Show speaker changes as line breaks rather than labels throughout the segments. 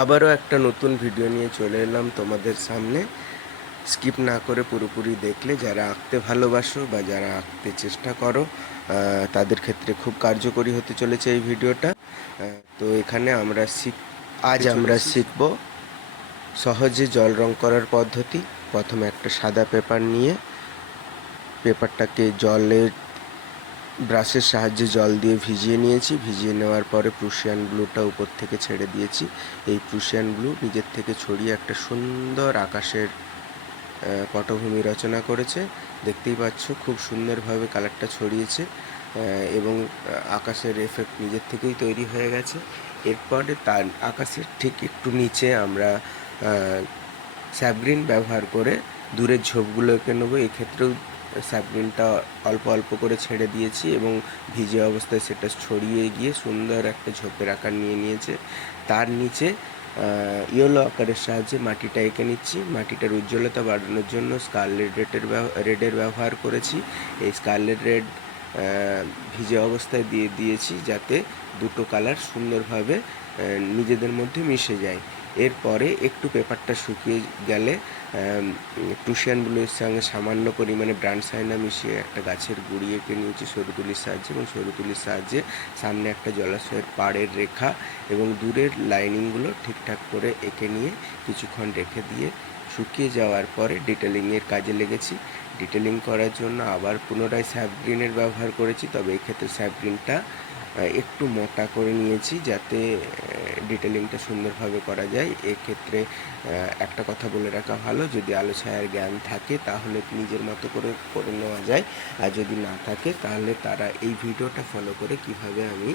আবারও একটা নতুন ভিডিও নিয়ে চলে এলাম তোমাদের সামনে। স্কিপ না করে পুরোপুরি দেখলে যারা আঁকতে ভালোবাসো বা যারা আঁকতে চেষ্টা করো তাদের ক্ষেত্রে খুব কার্যকরী হতে চলেছে এই ভিডিওটা তো এখানে আমরা শিখ আজ আমরা শিখব সহজে জল রং করার পদ্ধতি। প্রথমে একটা সাদা পেপার নিয়ে পেপারটাকে জলের ব্রাশের সাহায্যে জল দিয়ে ভিজিয়ে নিয়েছি। ভিজিয়ে নেওয়ার পরে প্রুশিয়ান ব্লুটা উপর থেকে ছেড়ে দিয়েছি। এই প্রুশিয়ান ব্লু নিজের থেকে ছড়িয়ে একটা সুন্দর আকাশের পটভূমি রচনা করেছে। দেখতেই পাচ্ছ খুব সুন্দরভাবে কালারটা ছড়িয়েছে এবং আকাশের এফেক্ট নিজের থেকেই তৈরি হয়ে গেছে। এরপরে তার আকাশের ঠিক একটু নিচে আমরা স্যাপগ্রিন ব্যবহার করে দূরের ঝোপগুলো এঁকে নেব। এক্ষেত্রেও স্যাপগ্রিনটা অল্প অল্প করে ছেড়ে দিয়েছি এবং ভিজে অবস্থায় সেটা ছড়িয়ে গিয়ে সুন্দর একটা ঝোপের আকার নিয়ে নিয়েছে। তার নিচে ইয়েলো আকারের সাহায্যে মাটিটা এঁকে নিচ্ছি। মাটিটার উজ্জ্বলতা বাড়ানোর জন্য স্কারলেট রেডের রেডের ব্যবহার করেছি। এই স্কারলেট রেড ভিজে অবস্থায় দিয়ে দিয়েছি যাতে দুটো কালার সুন্দরভাবে নিজেদের মধ্যে মিশে যায়। এরপরে একটু পেপারটা শুকিয়ে গেলে টুশিয়ান ব্লুয়ের সঙ্গে সামান্য পরিমাণে ব্রান্ড সাইনা মিশিয়ে একটা গাছের গুঁড়ি এঁকে নিয়েছি সরু তুলির সাহায্যে এবং সরু তুলির সাহায্যে সামনে একটা জলাশয়ের পাড়ের রেখা এবং দূরের লাইনিংগুলো ঠিকঠাক করে এঁকে নিয়ে কিছুক্ষণ রেখে দিয়ে শুকিয়ে যাওয়ার পরে ডিটেলিংয়ের কাজে লেগেছি। ডিটেলিং করার জন্য আবার পুনরায় স্যাপগ্রিনের ব্যবহার করেছি, তবে এক্ষেত্রে স্যাপগ্রিনটা একটু মোটা করে নিয়েছি যাতে ডিটেলিংটা সুন্দরভাবে করা যায়। এক্ষেত্রে একটা কথা বলে রাখা ভালো, যদি আলো ছায়ার জ্ঞান থাকে তাহলে নিজের মতো করে করে নেওয়া যায়। আর যদি না থাকে তাহলে তারা এই ভিডিওটা ফলো করে কীভাবে আমি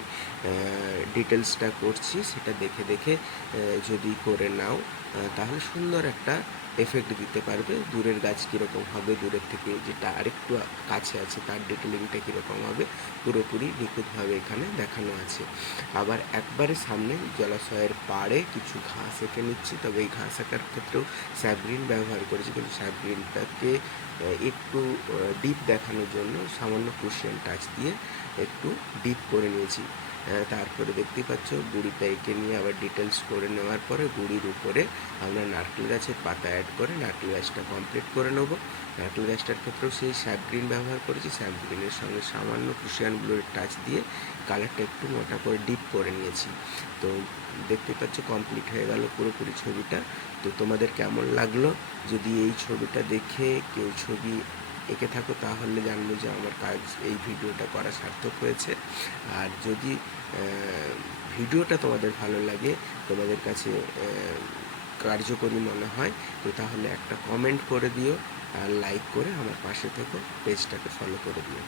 ডিটেলসটা করছি সেটা দেখে দেখে যদি করে নাও তাহলে সুন্দর একটা এফেক্ট দিতে পারবে। দূরের গাছ কীরকম হবে, দূরের থেকে যেটা আরেকটু কাছে আছে তার ডিটেলিংটা কীরকম হবে, পুরোপুরি নিখুঁতভাবে এখানে দেখানো আছে। আবার একবারে সামনে জলাশয়ের পাড়ে কিছু ঘাস এঁকে নিচ্ছি। তবে এই ঘাস আঁকার ক্ষেত্রেও স্যাবগ্রিন ব্যবহার করেছি। কিন্তু স্যাবগ্রিনটাকে একটু ডিপ দেখানোর জন্য সামান্য কুশিয়ান টাচ দিয়ে একটু ডিপ করে নিয়েছি। তারপরে দেখতেই পাচ্ছ গুড়িটা এঁকে নিয়ে আবার ডিটেলস করে নেওয়ার পরে গুড়ির উপরে আমরা নারকেল গাছের পাতা অ্যাড করে নারকেল গাছটা কমপ্লিট করে নেব। নারকেল গাছটার ক্ষেত্রেও সেই স্যাপ গ্রিন ব্যবহার করেছি। স্যাপ গ্রিনের সঙ্গে সামান্য ক্রুশিয়ান ব্লুর টাচ দিয়ে কালারটা একটু মোটা করে ডিপ করে নিয়েছি। তো দেখতে পাচ্ছ কমপ্লিট হয়ে গেল পুরোপুরি ছবিটা। তো তোমাদের কেমন লাগল? যদি এই ছবিটা দেখে কেউ ছবি এঁকে থাকো, তাহলে জানব যে আমার কাজ এই ভিডিওটা করা সার্থক হয়েছে। আর যদি ভিডিওটা তোমাদের ভালো লাগে, তোমাদের কাছে কার্যকরী মনে হয়, তো তাহলে একটা কমেন্ট করে দিও আর লাইক করে আমার পাশে থেকে পেজটাকে ফলো করে দিও।